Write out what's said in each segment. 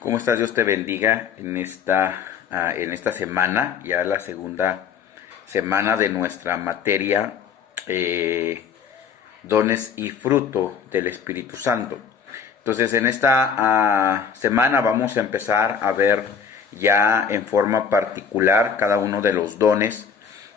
¿Cómo estás? Dios te bendiga en esta semana, ya la segunda semana de nuestra materia, dones y fruto del Espíritu Santo. Entonces, en esta semana vamos a empezar a ver ya en forma particular cada uno de los dones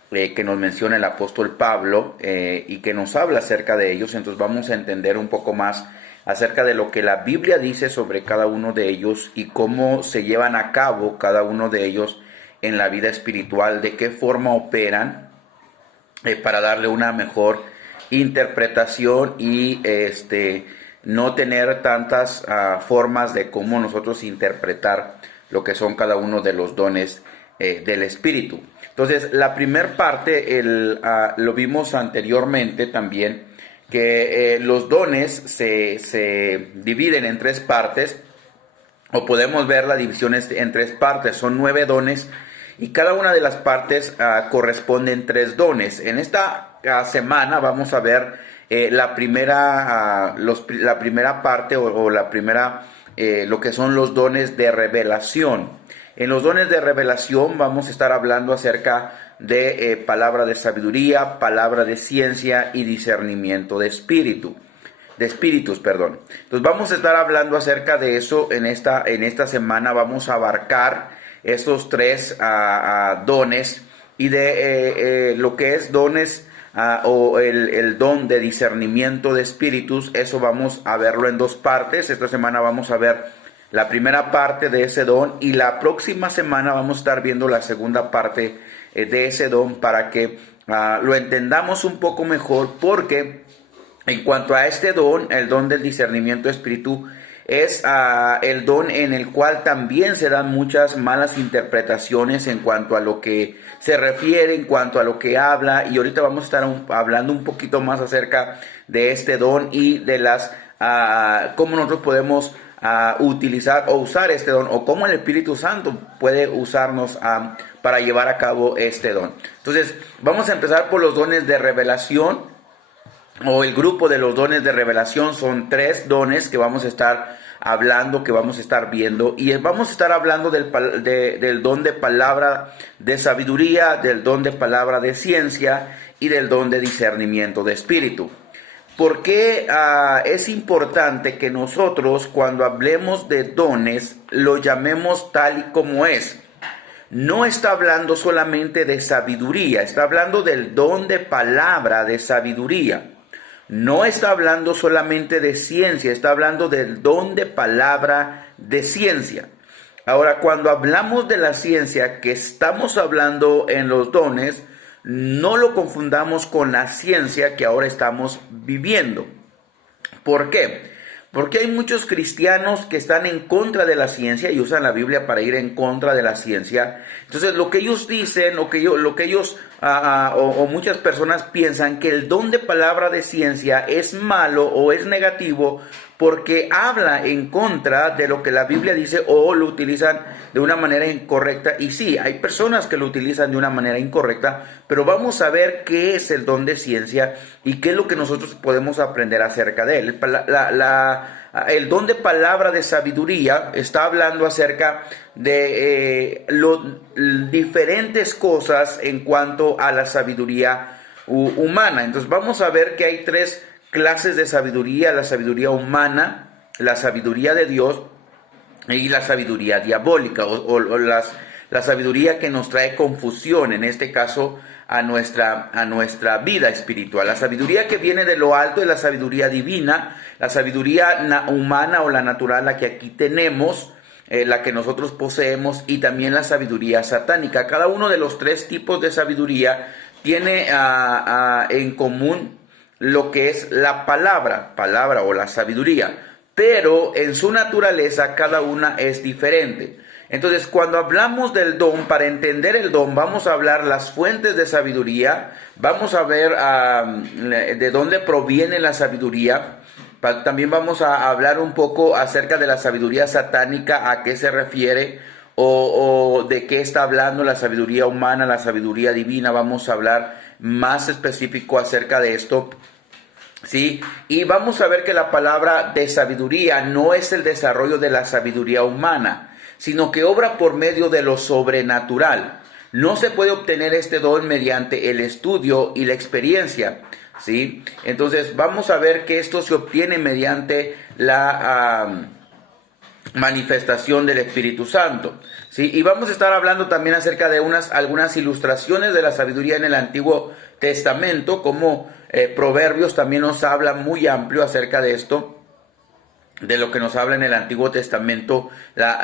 que nos menciona el apóstol Pablo y que nos habla acerca de ellos. Entonces vamos a entender un poco más acerca de lo que la Biblia dice sobre cada uno de ellos y cómo se llevan a cabo cada uno de ellos en la vida espiritual, de qué forma operan para darle una mejor interpretación y no tener tantas formas de cómo nosotros interpretar lo que son cada uno de los dones del Espíritu. Entonces, la primer parte lo vimos anteriormente también, que los dones se dividen en tres partes, o podemos ver la división en tres partes. Son 9 dones y cada una de las partes corresponden 3 dones. En esta semana vamos a ver la primera parte o la primera, lo que son los dones de revelación. En los dones de revelación vamos a estar hablando acerca de palabra de sabiduría, palabra de ciencia y discernimiento de espíritus, perdón. Entonces vamos a estar hablando acerca de eso en esta semana. Vamos a abarcar estos 3 dones y de lo que es dones o el don de discernimiento de espíritus. Eso vamos a verlo en 2 partes. Esta semana vamos a ver la primera parte de ese don y la próxima semana vamos a estar viendo la segunda parte de ese don para que lo entendamos un poco mejor, porque en cuanto a este don, el don del discernimiento de espíritu, es el don en el cual también se dan muchas malas interpretaciones en cuanto a lo que se refiere, en cuanto a lo que habla, y ahorita vamos a estar hablando un poquito más acerca de este don y de cómo nosotros podemos utilizar o usar este don, o cómo el Espíritu Santo puede usarnos para llevar a cabo este don. Entonces, vamos a empezar por los dones de revelación, o el grupo de los dones de revelación. Son 3 dones que vamos a estar hablando, que vamos a estar viendo, y vamos a estar hablando del don de palabra de sabiduría, del don de palabra de ciencia y del don de discernimiento de espíritu. ¿Por qué es importante que nosotros, cuando hablemos de dones, lo llamemos tal y como es? No está hablando solamente de sabiduría, está hablando del don de palabra de sabiduría. No está hablando solamente de ciencia, está hablando del don de palabra de ciencia. Ahora, cuando hablamos de la ciencia que estamos hablando en los dones, no lo confundamos con la ciencia que ahora estamos viviendo. ¿Por qué? Porque hay muchos cristianos que están en contra de la ciencia y usan la Biblia para ir en contra de la ciencia. Entonces, lo que ellos dicen, o muchas personas piensan que el don de palabra de ciencia es malo o es negativo porque habla en contra de lo que la Biblia dice, o lo utilizan de una manera incorrecta. Y sí, hay personas que lo utilizan de una manera incorrecta, pero vamos a ver qué es el don de ciencia y qué es lo que nosotros podemos aprender acerca de él. El don de palabra de sabiduría está hablando acerca de diferentes cosas en cuanto a la sabiduría humana. Entonces vamos a ver que hay 3 clases de sabiduría: la sabiduría humana, la sabiduría de Dios y la sabiduría diabólica, la sabiduría que nos trae confusión, en este caso a nuestra vida espiritual. La sabiduría que viene de lo alto es la sabiduría divina, la sabiduría humana o la natural, la que aquí tenemos, la que nosotros poseemos, y también la sabiduría satánica. Cada uno de los 3 tipos de sabiduría tiene en común lo que es la palabra o la sabiduría, pero en su naturaleza cada una es diferente. Entonces, cuando hablamos del don, para entender el don, vamos a hablar las fuentes de sabiduría, vamos a ver de dónde proviene la sabiduría. También vamos a hablar un poco acerca de la sabiduría satánica, a qué se refiere, o de qué está hablando la sabiduría humana, la sabiduría divina. Vamos a hablar más específico acerca de esto. ¿sí? Y vamos a ver que la palabra de sabiduría no es el desarrollo de la sabiduría humana, sino que obra por medio de lo sobrenatural. No se puede obtener este don mediante el estudio y la experiencia, ¿sí? Entonces vamos a ver que esto se obtiene mediante la manifestación del Espíritu Santo, ¿sí? Y vamos a estar hablando también acerca de algunas ilustraciones de la sabiduría en el Antiguo Testamento, como Proverbios también nos habla muy amplio acerca de esto, de lo que nos habla en el Antiguo Testamento,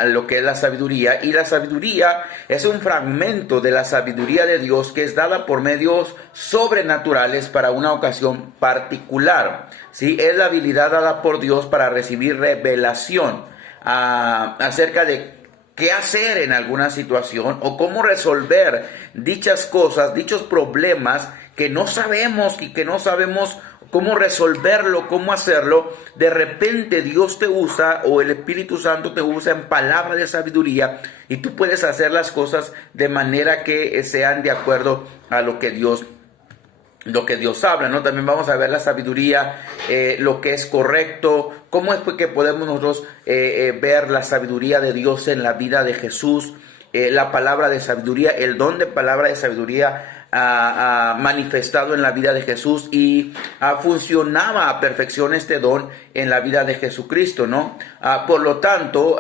lo que es la sabiduría. Y la sabiduría es un fragmento de la sabiduría de Dios que es dada por medios sobrenaturales para una ocasión particular, ¿sí? Es la habilidad dada por Dios para recibir revelación acerca de qué hacer en alguna situación o cómo resolver dichas cosas, dichos problemas que no sabemos y que no sabemos cómo resolverlo, cómo hacerlo. De repente Dios te usa, o el Espíritu Santo te usa en palabra de sabiduría, y tú puedes hacer las cosas de manera que sean de acuerdo a lo que Dios habla, ¿no? También vamos a ver la sabiduría, lo que es correcto, cómo es que podemos nosotros ver la sabiduría de Dios en la vida de Jesús, la palabra de sabiduría, el don de palabra de sabiduría manifestado en la vida de Jesús, y funcionaba a perfección este don en la vida de Jesucristo, ¿no? Por lo tanto,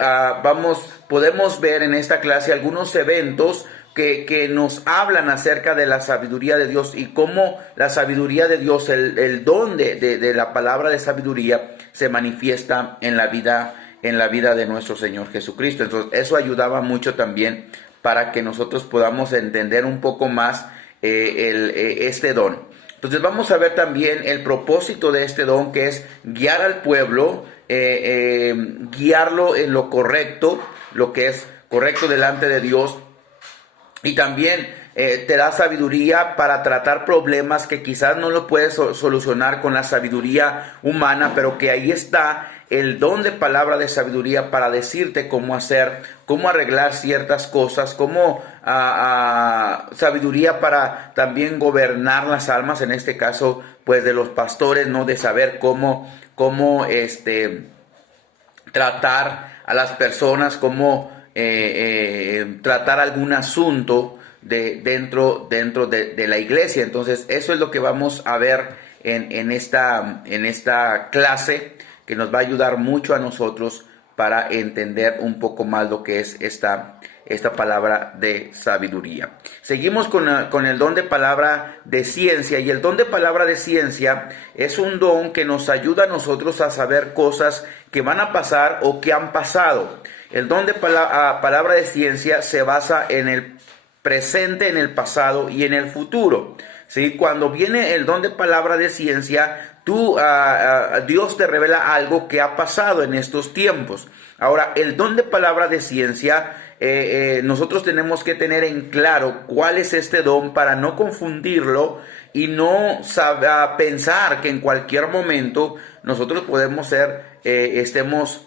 podemos ver en esta clase algunos eventos que nos hablan acerca de la sabiduría de Dios, y cómo la sabiduría de Dios, el don de la palabra de sabiduría, se manifiesta en la vida de nuestro Señor Jesucristo. Entonces, eso ayudaba mucho también para que nosotros podamos entender un poco más este don. Entonces, vamos a ver también el propósito de este don, que es guiar al pueblo, guiarlo en lo correcto, lo que es correcto delante de Dios. Y también te da sabiduría para tratar problemas que quizás no lo puedes solucionar con la sabiduría humana, pero que ahí está el don de palabra de sabiduría para decirte cómo hacer, cómo arreglar ciertas cosas, cómo sabiduría para también gobernar las almas, en este caso pues de los pastores, ¿no? De saber cómo tratar a las personas, cómo tratar algún asunto dentro de la iglesia. Entonces, eso es lo que vamos a ver en esta clase, que nos va a ayudar mucho a nosotros para entender un poco más lo que es esta palabra de sabiduría. Seguimos con el don de palabra de ciencia, y el don de palabra de ciencia es un don que nos ayuda a nosotros a saber cosas que van a pasar o que han pasado. El don de palabra de ciencia se basa en el presente, en el pasado y en el futuro, ¿sí? Cuando viene el don de palabra de ciencia, Dios te revela algo que ha pasado en estos tiempos. Ahora, el don de palabra de ciencia, nosotros tenemos que tener en claro cuál es este don para no confundirlo y no pensar que en cualquier momento nosotros podemos estemos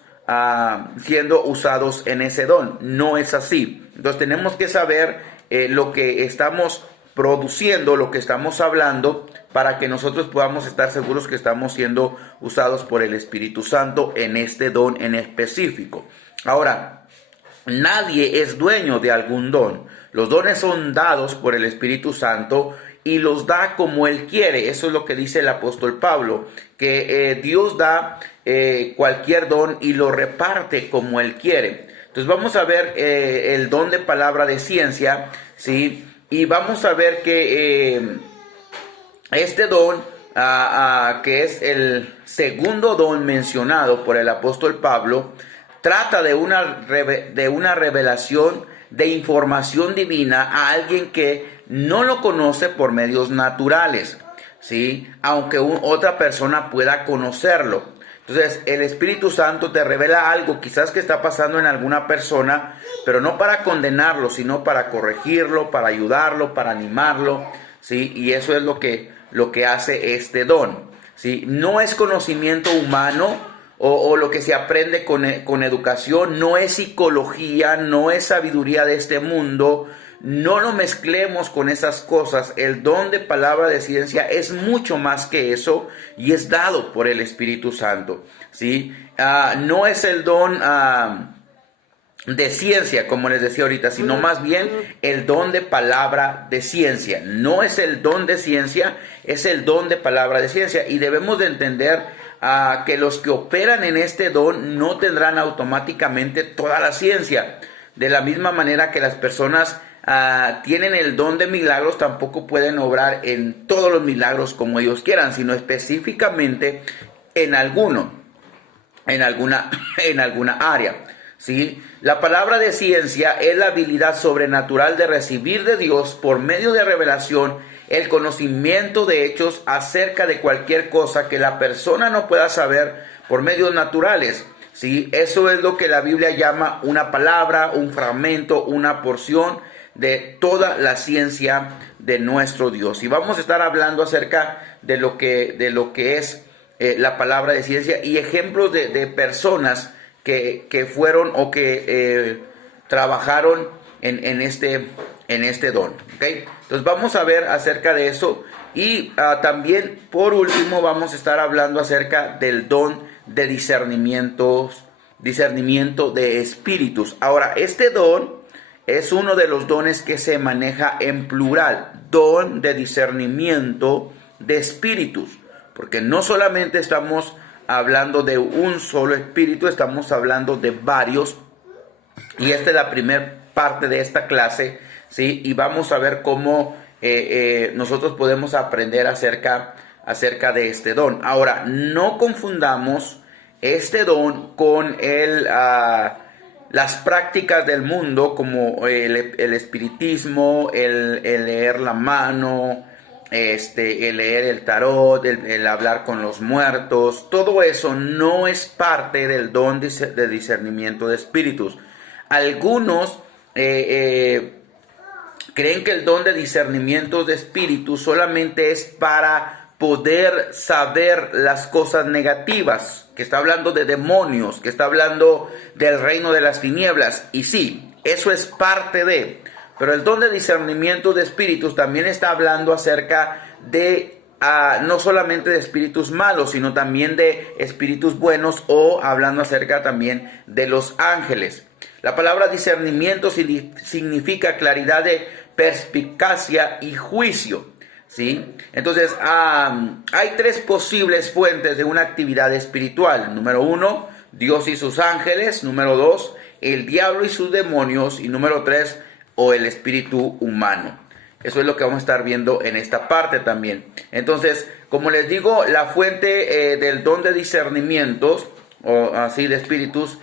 siendo usados en ese don. No es así. Entonces tenemos que saber lo que estamos produciendo, lo que estamos hablando, para que nosotros podamos estar seguros que estamos siendo usados por el Espíritu Santo en este don en específico. Ahora, nadie es dueño de algún don. Los dones son dados por el Espíritu Santo y los da como Él quiere. Eso es lo que dice el apóstol Pablo, que Dios da cualquier don y lo reparte como Él quiere. Entonces vamos a ver el don de palabra de ciencia, ¿sí? Y vamos a ver que este don, que es el segundo don mencionado por el apóstol Pablo, trata de una revelación de información divina a alguien que no lo conoce por medios naturales, ¿sí? Aunque otra persona pueda conocerlo. Entonces, el Espíritu Santo te revela algo quizás que está pasando en alguna persona, pero no para condenarlo, sino para corregirlo, para ayudarlo, para animarlo, ¿sí? Y eso es lo que hace este don, ¿sí? No es conocimiento humano o lo que se aprende con educación, no es psicología, no es sabiduría de este mundo, no lo mezclemos con esas cosas. El don de palabra de ciencia es mucho más que eso y es dado por el Espíritu Santo, ¿sí? No es el don de ciencia, como les decía ahorita, sino más bien el don de palabra de ciencia. No es el don de ciencia, es el don de palabra de ciencia. Y debemos de entender que los que operan en este don no tendrán automáticamente toda la ciencia. De la misma manera que las personas tienen el don de milagros, tampoco pueden obrar en todos los milagros como ellos quieran, sino específicamente en alguna área. ¿Sí? La palabra de ciencia es la habilidad sobrenatural de recibir de Dios por medio de revelación el conocimiento de hechos acerca de cualquier cosa que la persona no pueda saber por medios naturales. ¿Sí? Eso es lo que la Biblia llama una palabra, un fragmento, una porción de toda la ciencia de nuestro Dios. Y vamos a estar hablando acerca de lo que es la palabra de ciencia y ejemplos de personas que fueron o que trabajaron en este don. ¿Okay? Entonces vamos a ver acerca de eso y también por último vamos a estar hablando acerca del don de discernimiento de espíritus. Ahora, este don es uno de los dones que se maneja en plural, don de discernimiento de espíritus, porque no solamente estamos hablando de un solo espíritu, estamos hablando de varios, y esta es la primera parte de esta clase, ¿sí? Y vamos a ver cómo nosotros podemos aprender acerca de este don. Ahora, no confundamos este don con las prácticas del mundo, como el espiritismo, el leer la mano, el leer el tarot, el hablar con los muertos. Todo eso no es parte del don de discernimiento de espíritus. Algunos creen que el don de discernimiento de espíritus solamente es para poder saber las cosas negativas, que está hablando de demonios, que está hablando del reino de las tinieblas. Y sí, eso es parte de... Pero el don de discernimiento de espíritus también está hablando acerca de no solamente de espíritus malos, sino también de espíritus buenos, o hablando acerca también de los ángeles. La palabra discernimiento significa claridad de perspicacia y juicio, ¿sí? Entonces, hay tres posibles fuentes de una actividad espiritual. Número 1, Dios y sus ángeles. Número 2, el diablo y sus demonios. Y número 3, o el espíritu humano. Eso es lo que vamos a estar viendo en esta parte también. Entonces, como les digo, la fuente del don de discernimientos, o así de espíritus,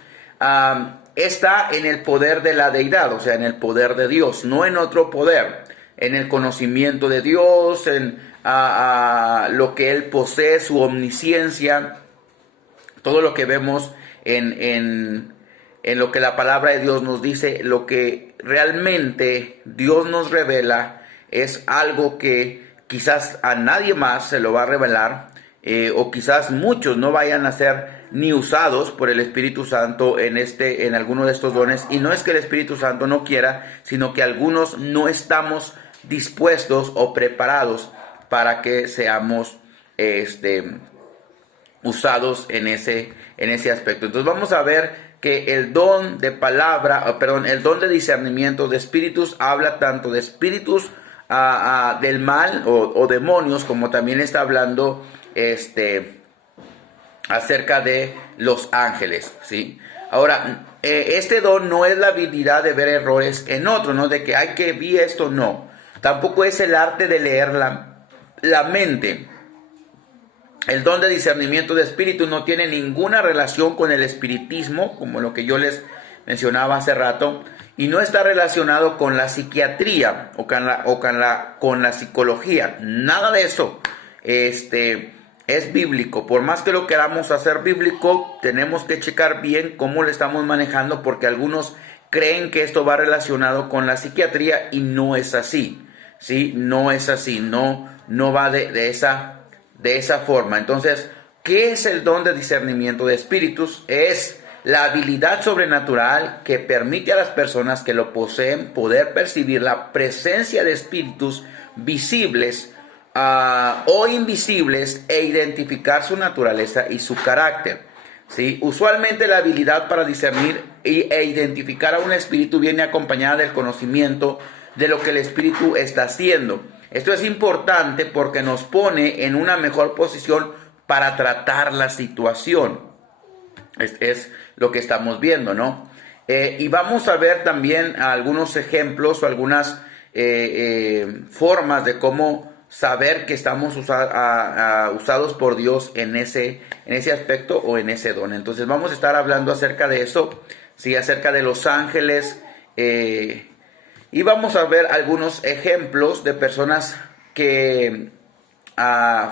está en el poder de la deidad, o sea, en el poder de Dios, no en otro poder, en el conocimiento de Dios, en lo que Él posee, su omnisciencia, todo lo que vemos en lo que la palabra de Dios nos dice. Lo que realmente Dios nos revela es algo que quizás a nadie más se lo va a revelar, o quizás muchos no vayan a ser ni usados por el Espíritu Santo en alguno de estos dones. Y no es que el Espíritu Santo no quiera, sino que algunos no estamos dispuestos o preparados para que seamos usados en ese aspecto. Entonces vamos a ver que el don de el don de discernimiento de espíritus habla tanto de espíritus del mal o demonios, como también está hablando acerca de los ángeles, ¿sí? Ahora, este don no es la habilidad de ver errores en otro, ¿no? De que, ay, que vi esto, no. Tampoco es el arte de leer la mente. El don de discernimiento de espíritu no tiene ninguna relación con el espiritismo, como lo que yo les mencionaba hace rato, y no está relacionado con la psiquiatría o con la psicología. Nada de eso es bíblico. Por más que lo queramos hacer bíblico, tenemos que checar bien cómo lo estamos manejando, porque algunos creen que esto va relacionado con la psiquiatría y no es así, ¿sí? No es así, no va de esa forma. Entonces, ¿qué es el don de discernimiento de espíritus? Es la habilidad sobrenatural que permite a las personas que lo poseen poder percibir la presencia de espíritus visibles o invisibles e identificar su naturaleza y su carácter. ¿Sí? Usualmente la habilidad para discernir e identificar a un espíritu viene acompañada del conocimiento de lo que el espíritu está haciendo. Esto es importante porque nos pone en una mejor posición para tratar la situación. Es lo que estamos viendo, ¿no? Y vamos a ver también algunos ejemplos o algunas formas de cómo saber que estamos usados por Dios en ese aspecto o en ese don. Entonces vamos a estar hablando acerca de eso, sí, acerca de los ángeles, y vamos a ver algunos ejemplos de personas que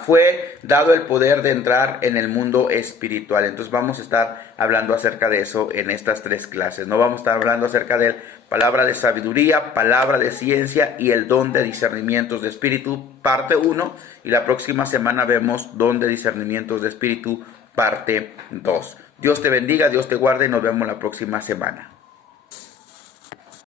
fue dado el poder de entrar en el mundo espiritual. Entonces vamos a estar hablando acerca de eso en estas 3 clases. No vamos a estar hablando acerca de palabra de sabiduría, palabra de ciencia y el don de discernimientos de espíritu, parte 1. Y la próxima semana vemos don de discernimientos de espíritu, parte 2. Dios te bendiga, Dios te guarde y nos vemos la próxima semana.